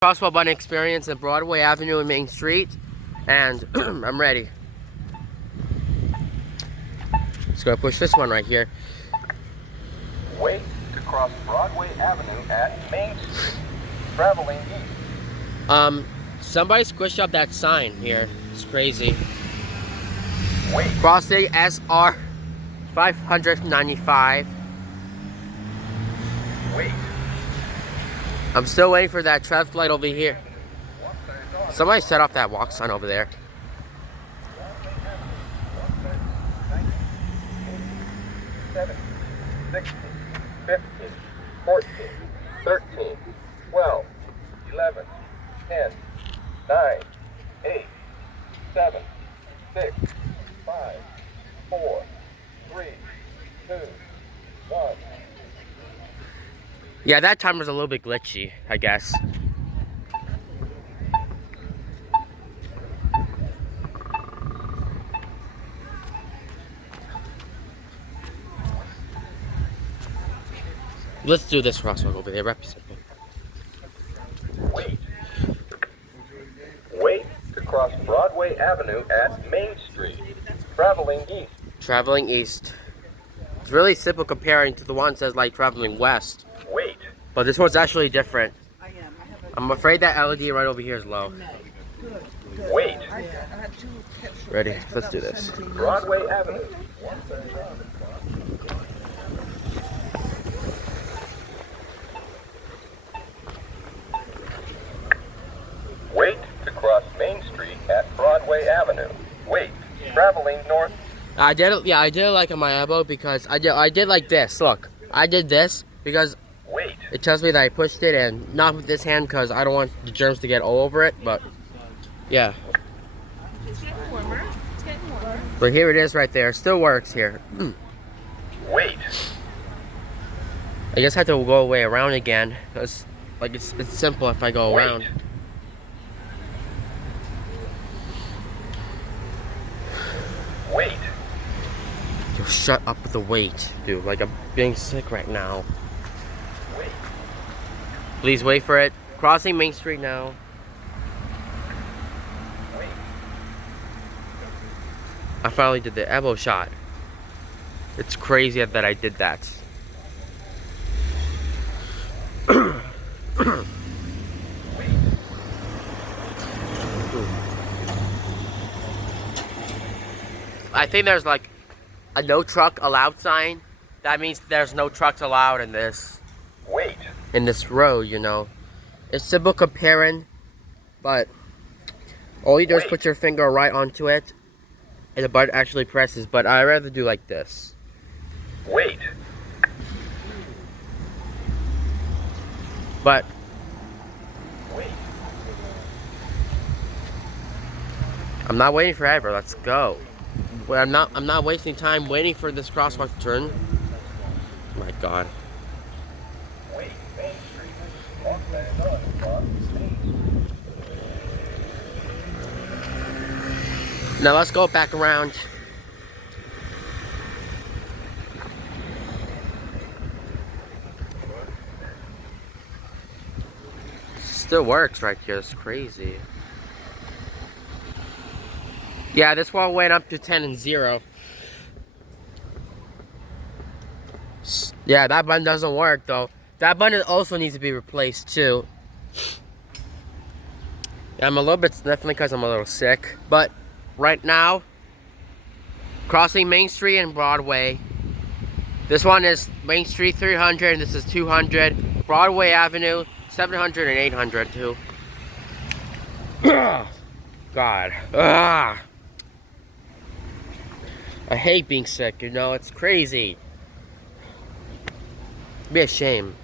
Crosswalk button experience at Broadway Avenue and Main Street, and I'm ready. Just gonna push this one right here. Wait to cross Broadway Avenue at Main Street, traveling east. Somebody squished up that sign here. It's crazy. Wait. Crossing SR 595. Wait. I'm still waiting for that traffic light over here. Somebody set off that walk sign over there. Seven, 16, 15, 14, 13, 12, 11, 10, 9, 8, 7, 6, 5, 4, 3, 2, 1. Yeah, that timer's a little bit glitchy, I guess. Let's do this crosswalk over there. Represent me. Wait. Wait to cross Broadway Avenue at Main Street, traveling east. Traveling east. It's really simple comparing to the one that says like traveling west. Wait. But this one's actually different. I'm afraid that LED right over here is low. Wait. Ready? Let's do this. Broadway Avenue. Wait to cross Main Street at Broadway Avenue. Wait. Traveling north. I did it like on my elbow because I did like this. Look, I did this because Wait. it tells me that I pushed it, and not with this hand because I don't want the germs to get all over it. But yeah. It's getting warmer. It's getting warmer. But here it is right there. Still works here. Wait. I guess I have to go way around again. It's like it's simple if I go Wait. around. Wait. Yo, shut up with the wait, dude. Like I'm being sick right now. Wait. Please wait for it. Crossing Main Street now. Wait. I finally did the elbow shot. It's crazy that I did that. I think there's like a no truck allowed sign. That means there's no trucks allowed in this Wait. road, you know. It's simple comparing, but all you do is put your finger right onto it and the button actually presses, but I'd rather do like this. Wait. But Wait. I'm not waiting forever. Let's go. Well, I'm not wasting time waiting for this crosswalk to turn. Oh my God. Wait. Main Street. Walk that on across Main Street. Now let's go back around. Still works right here. It's crazy. Yeah, this one went up to 10 and 0. Yeah, that button doesn't work though. That button also needs to be replaced too. Yeah, I'm a little bit sniffly because I'm a little sick. But right now, crossing Main Street and Broadway. This one is Main Street 300 and this is 200. Broadway Avenue 700 and 800 too. God. Ah. I hate being sick, you know, it's crazy. It'd be a shame.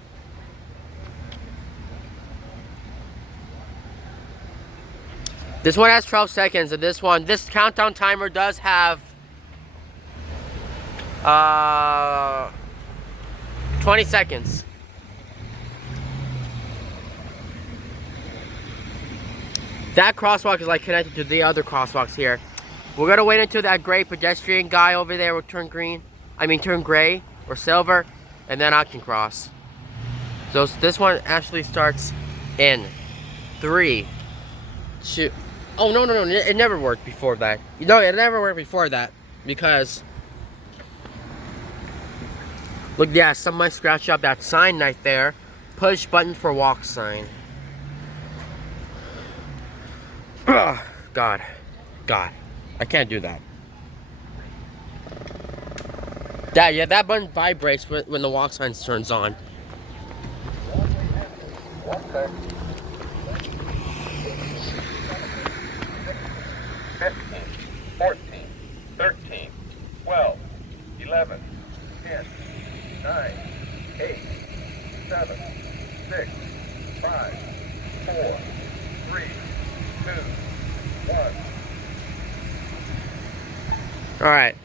This one has 12 seconds, and this countdown timer does have 20 seconds. That crosswalk is like connected to the other crosswalks here. We're gonna wait until that gray pedestrian guy over there will turn green. Turn gray or silver, and then I can cross. So this one actually starts in. 3, 2. Oh, no, no, no. It never worked before that. No, it never worked before that. Because, look, yeah, somebody scratched up that sign right there. Push button for walk sign. Ugh, God. God. I can't do that. Yeah, that button vibrates when the walk sign turns on. Walk time. 15, 14, 13, 12, 11, 10, 9, 8, 7, 6, 5, 4, 3, 2, 1. Alright.